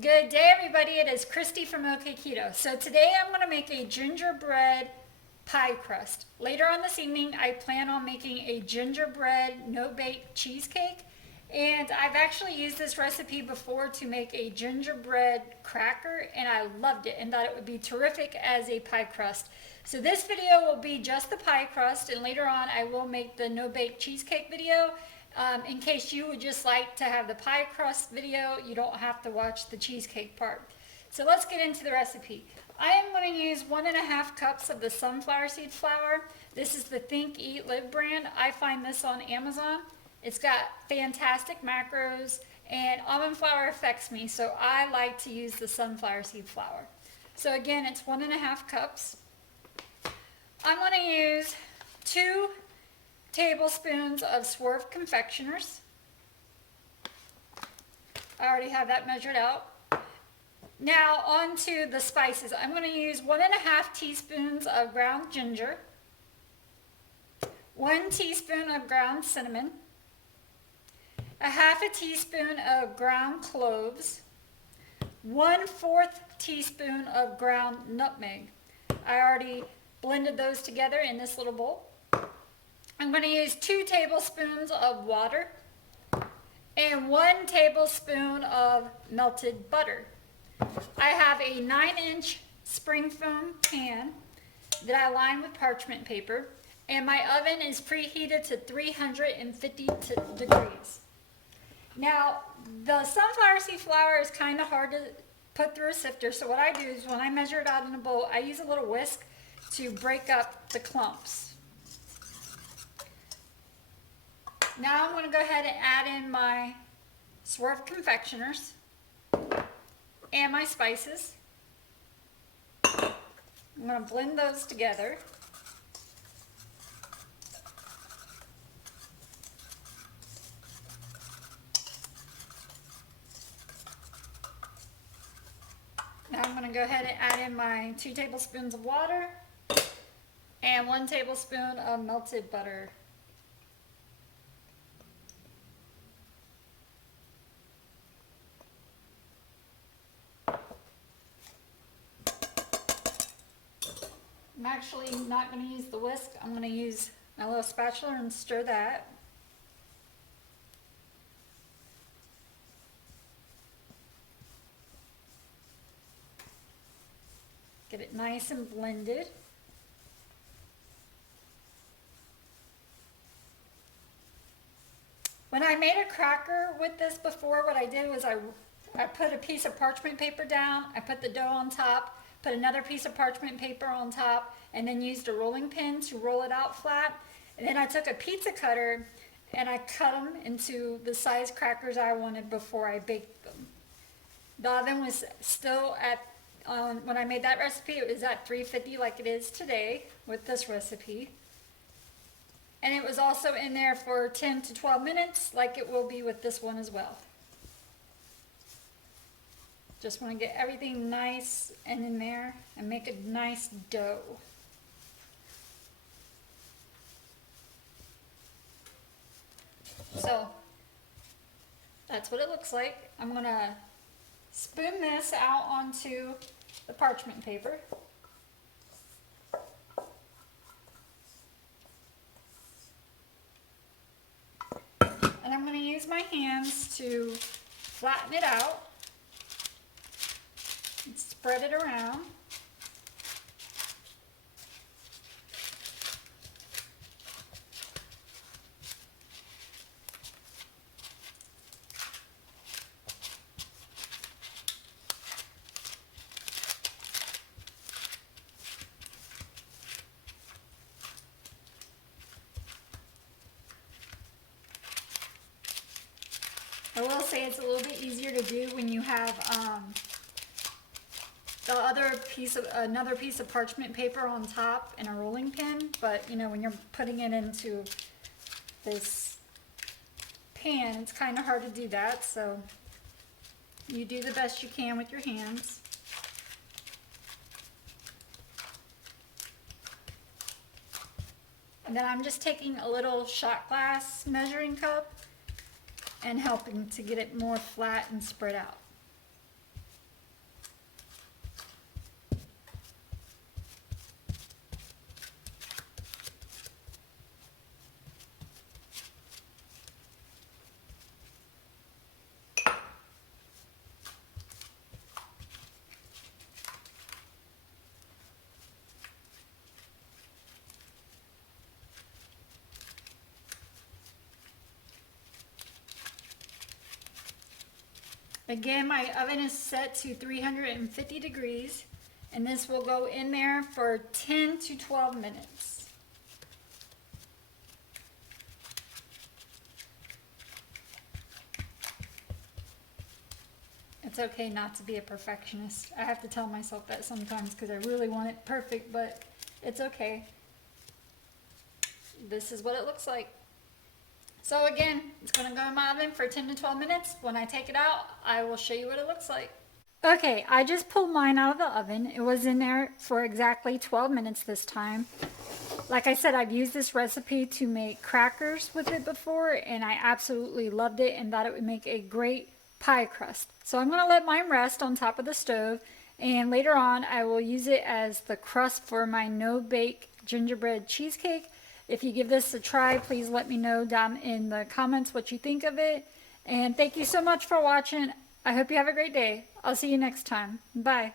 Good day, everybody. It is Kristy from Okketoh. So today I'm going to make a gingerbread pie crust. Later on this evening, I plan on making a gingerbread no-bake cheesecake. And I've actually used this recipe before to make a gingerbread cracker, and I loved it and thought it would be terrific as a pie crust. So this video will be just the pie crust, and later on I will make the no-bake cheesecake video. In case you would just like to have the pie crust video, you don't have to watch the cheesecake part. So let's get into the recipe. I am going to use 1.5 cups of the sunflower seed flour. This is the Think, Eat, Live brand. I find this on Amazon. It's got fantastic macros, and almond flour affects me, so I like to use the sunflower seed flour. So again, it's 1.5 cups. I'm going to use 2 tablespoons of Swerve confectioners. I already have that measured out. Now on to the spices. I'm going to use 1.5 teaspoons of ground ginger, 1 teaspoon of ground cinnamon, 1/2 teaspoon of ground cloves, 1/4 teaspoon of ground nutmeg. I already blended those together in this little bowl. I'm going to use 2 tablespoons of water and 1 tablespoon of melted butter. I have a 9-inch spring foam pan that I line with parchment paper, and my oven is preheated to 350 degrees. Now, the sunflower seed flour is kind of hard to put through a sifter, so what I do is when I measure it out in a bowl, I use a little whisk to break up the clumps. Now I'm going to go ahead and add in my Swerve confectioners and my spices. I'm going to blend those together. Now I'm going to go ahead and add in my 2 tablespoons of water and 1 tablespoon of melted butter. I'm actually not going to use the whisk. I'm going to use my little spatula and stir that. Get it nice and blended. When I made a cracker with this before, what I did was I put a piece of parchment paper down, I put the dough on top, put another piece of parchment paper on top, and then used a rolling pin to roll it out flat. And then I took a pizza cutter and I cut them into the size crackers I wanted before I baked them. The oven was still at, when I made that recipe, it was at 350 like it is today with this recipe. And it was also in there for 10 to 12 minutes like it will be with this one as well. Just want to get everything nice and in there and make a nice dough. So that's what it looks like. I'm going to spoon this out onto the parchment paper. And I'm going to use my hands to flatten it out and spread it around. I will say it's a little bit easier to do when you have another piece of parchment paper on top and a rolling pin, but you know, when you're putting it into this pan, it's kind of hard to do that, so you do the best you can with your hands. And then I'm just taking a little shot glass measuring cup and helping to get it more flat and spread out. Again, my oven is set to 350 degrees, and this will go in there for 10 to 12 minutes. It's okay not to be a perfectionist. I have to tell myself that sometimes because I really want it perfect, but it's okay. This is what it looks like. So again, it's going to go in my oven for 10 to 12 minutes. When I take it out, I will show you what it looks like. Okay, I just pulled mine out of the oven. It was in there for exactly 12 minutes this time. Like I said, I've used this recipe to make crackers with it before, and I absolutely loved it and thought it would make a great pie crust. So I'm going to let mine rest on top of the stove, and later on I will use it as the crust for my no-bake gingerbread cheesecake. If you give this a try, please let me know down in the comments what you think of it. And thank you so much for watching. I hope you have a great day. I'll see you next time. Bye.